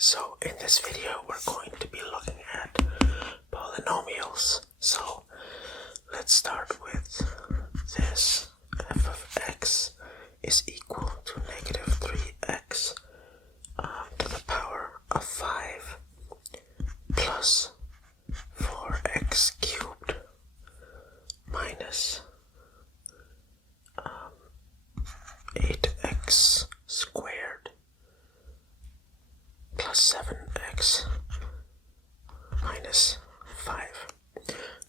So in this video we're going to be looking at polynomials. So let's start with this. F of x is equal to negative 3x to the power of 5 plus 4x cubed minus 8x squared plus 7x minus 5.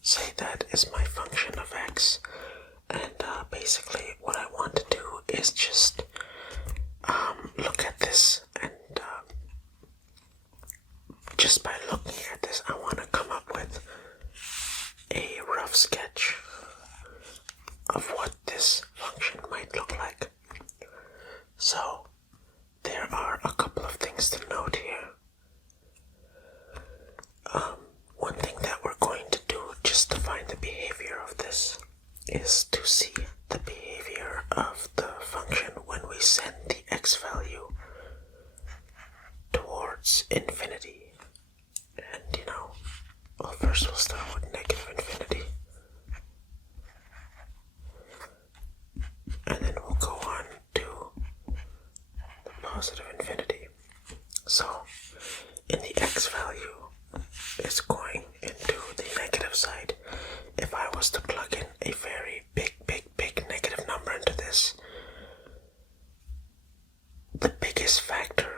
Say that is my function of x, and basically what I want to do is just look at this, and just by looking at this I want to come up with a rough sketch of what this function might look like. So there are a couple of things to note here. One thing that we're going to do just to find the behavior of this is to see the behavior of the function when we send the x value towards infinity. And well, first we'll start with negative infinity, and then we'll go on to the positive infinity. So in the x value is going into the negative side. If I was to plug in a very big negative number into this, the biggest factor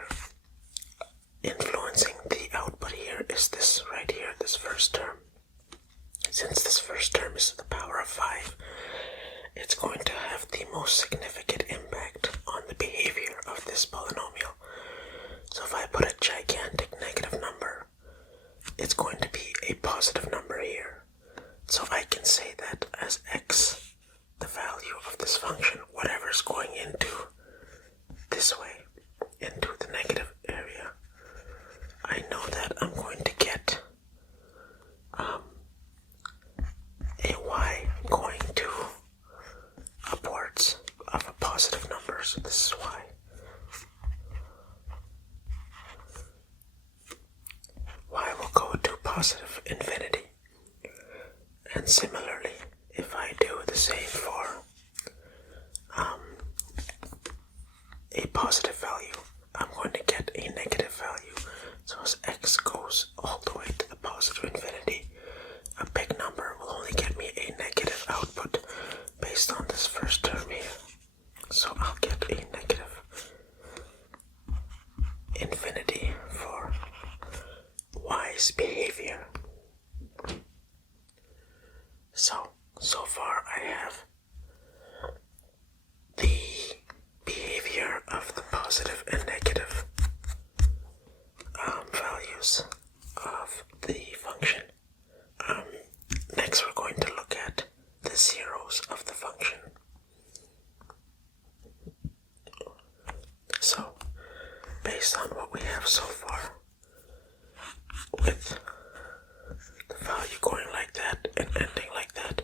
influencing the output here is this right here, this first term. Since this first term is to the power of 5, it's going to have the most significant impact on the behavior of this polynomial. So if I put a gigantic negative number, it's going to be a positive number here. So I can say that as x, the value of this function, whatever's going into this way, into the negative area, I know that I'm going to get a y going to upwards of a positive number. So this is y. Y will go to positive infinity. And similarly, if I do the same for a positive value, I'm going to get a negative value. So as x goes all the way to the positive infinity, a big number will only get me a negative output based on this first term here. So I'll get a negative infinity for y's behavior. So far I have the behavior of the positive and negative values of the function. Next we're going to look at the zeros of the function. So based on what we have so far, with the value going like that and ending like that,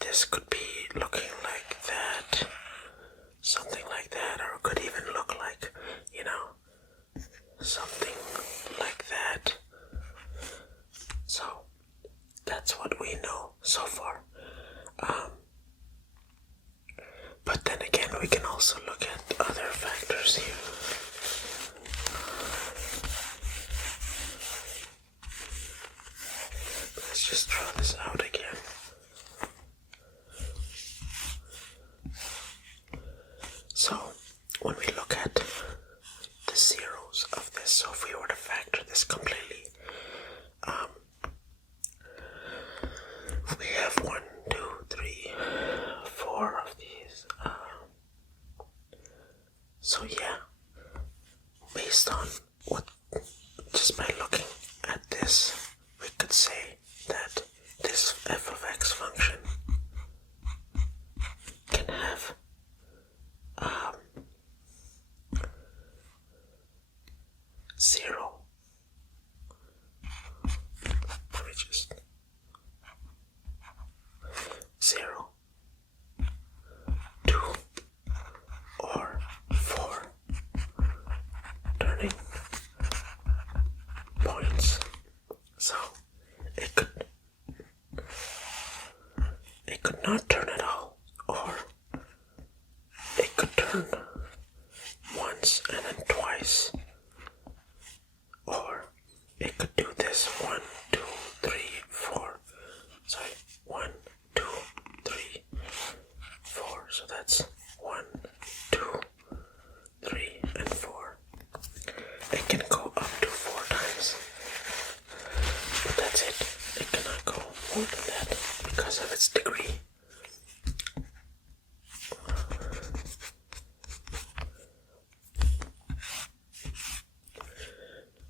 this could be looking like that, something like that, or it could even look like, something like that. So that's what we know so far. But then again, we can also look at other factors here. Let's just draw this out again. So when we look at the zeros of this, so if we were to factor this completely, we have 1, 2, 3, 4 of these. So yeah, based on just by looking at this, we could say that this f of x function can have 0. Let me just 0, 2, or 4, turning points. So it could not turn at all, or it could turn once and then twice, or it could do this 1, 2, 3, 4. Sorry, 1, 2, 3, 4. So that's 1, 2, 3, and 4. It can go up to 4 times, but that's it. It cannot go more than that because of its degree.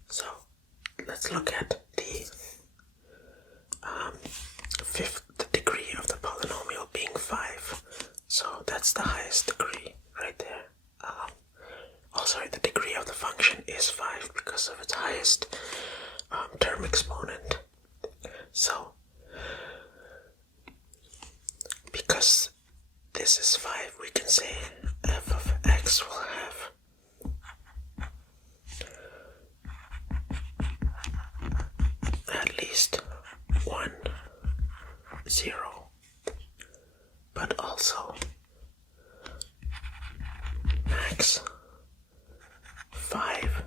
So let's look at the degree of the polynomial being 5. So that's the highest degree right there. The degree of the function is 5 because of its highest term exponent. So because this is 5, we can say f of x will have at least 1, 0, but also max 5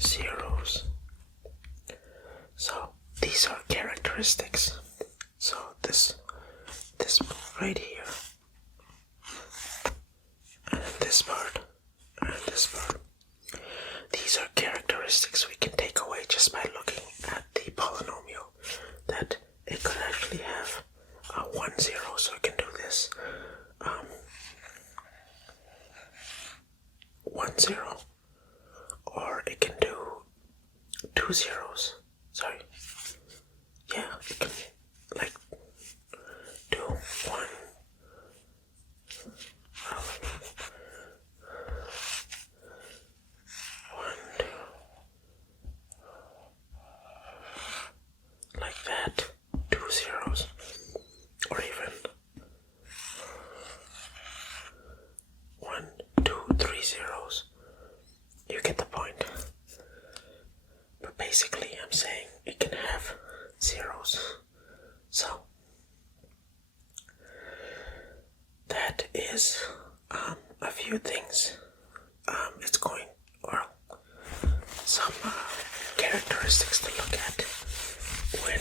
zeros. So these are characteristics. So this right here, and then this part, and this part. These are characteristics we can take away just by looking at the polynomial, that it could actually have 1, 0, so it can do this 1, 0, or it can do 2 zeros. Sorry. Yeah, it can like do 1. Like that, 2 zeros, or even 1, 2, 3 zeros. You get the point. But basically, I'm saying it can have zeros. So that is a few things. It's going, well, some characteristics to look at when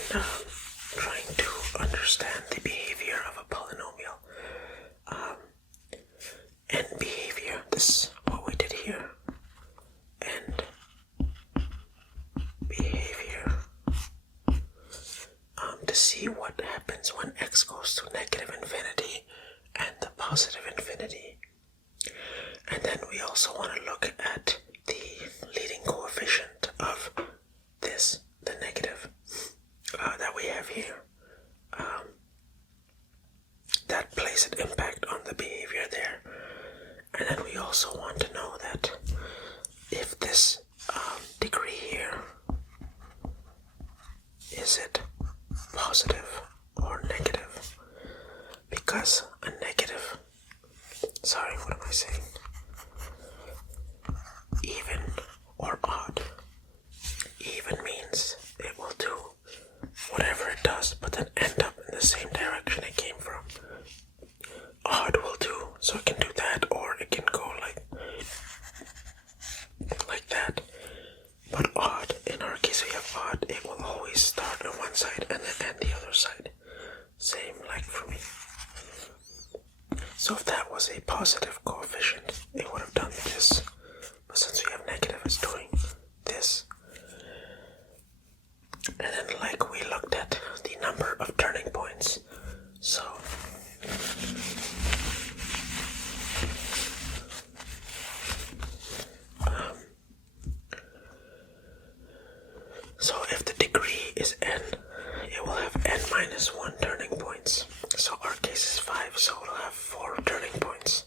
trying to understand the behavior of a polynomial. And behavior, this is what we did here. And behavior, to see what happens when x goes to negative infinity and the positive infinity. And then we also want to look at the leading coefficient of this, the negative that we have here. That plays an impact on the behavior there. And then we also want to know that if this degree here, is it positive or negative? Because a negative, sorry, what am I saying? Even or odd. Even means it will do whatever it does, but then end up in the same direction it came from. Odd will do, so it can do that, or it can go like that. But odd, in our case we have odd, it will always start on one side and then end the other side. Same like for me. So if that was a positive coefficient, it would have done this. But since we have negative, it's doing this. And then like we looked at the number of turning points. So if the degree is n, it will have n minus 1 turning points. So our case is 5, so it'll have 4 turning points.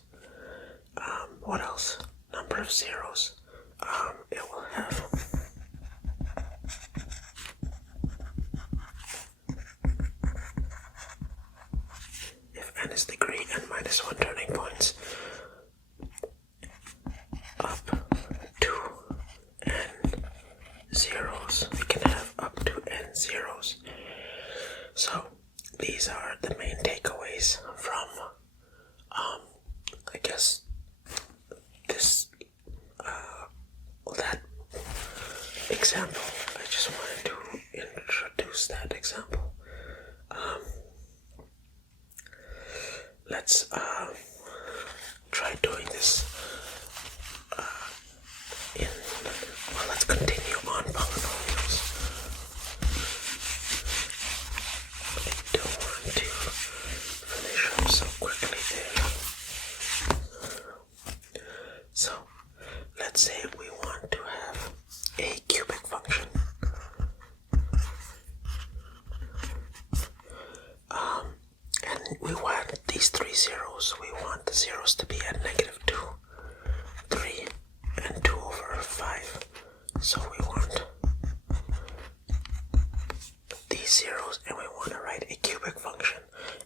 What else? Number of zeros. It will have if n is degree, n minus 1 turning points, up to n zeros. We can have up to n zeros. So these are the main takeaways from, I guess, this, that example. I just wanted to introduce that example. Let's try doing this let's continue on polynomials. I don't want to finish up so quickly there. So let's say we want to have a cubic function. And we want these three zeros. We want the zeros to be at -2, 3, and 2 over 5. So we want these zeros, and we want to write a cubic function,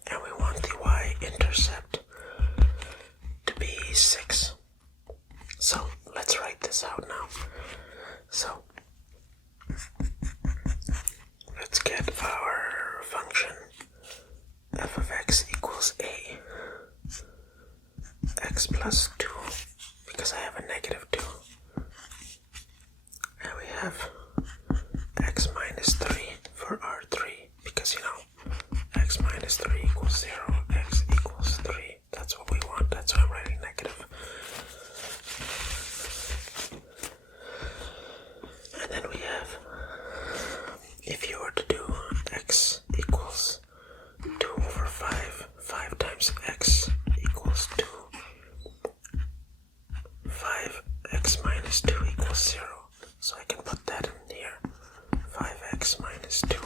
and we want the y-intercept to be 6. So let's write this out now. So let's get our function f of x equals a x plus 2, because I have a -2. And we have x minus 3 for r3, because x minus 3 equals 0, x equals 3. That's what we want. That's why I'm writing negative. And then we have, if you were to do x equals 2 over 5, 5 times x equals 2. 5x minus 2 equals 0. So I can put that in here. 5x minus 2.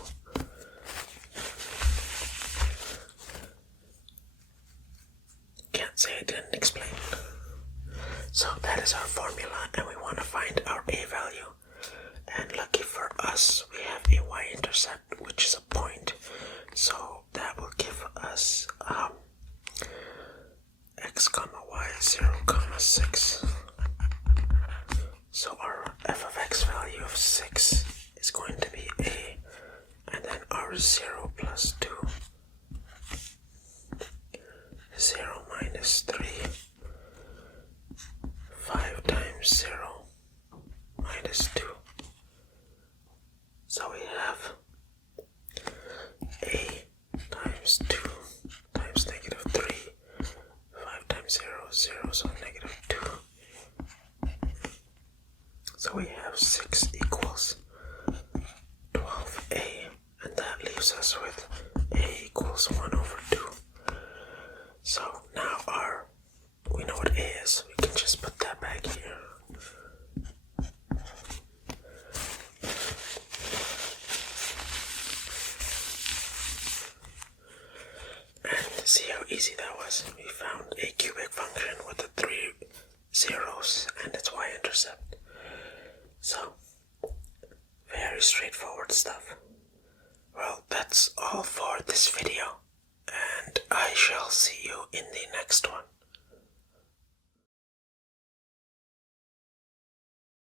Can't say I didn't explain. So that is our formula, and we want to find our a value. And lucky for us, we have a y-intercept, which is a point. So that will give us x comma y 0 comma 6. So our f of x value of 6 is going to be a, and then our 0 plus 2, 0 minus 3, 5 times 0 minus 2. So we have a times 2 times -3, 5 times 0 is 0, so -2. So we have 6 equals 12a, and that leaves us with a equals 1 over 2. So now we know what a is. We can just put that back here. And see how easy that was. We found a cubic function with the 3 zeros and its y-intercept. So, very straightforward stuff. Well, that's all for this video, and I shall see you in the next one.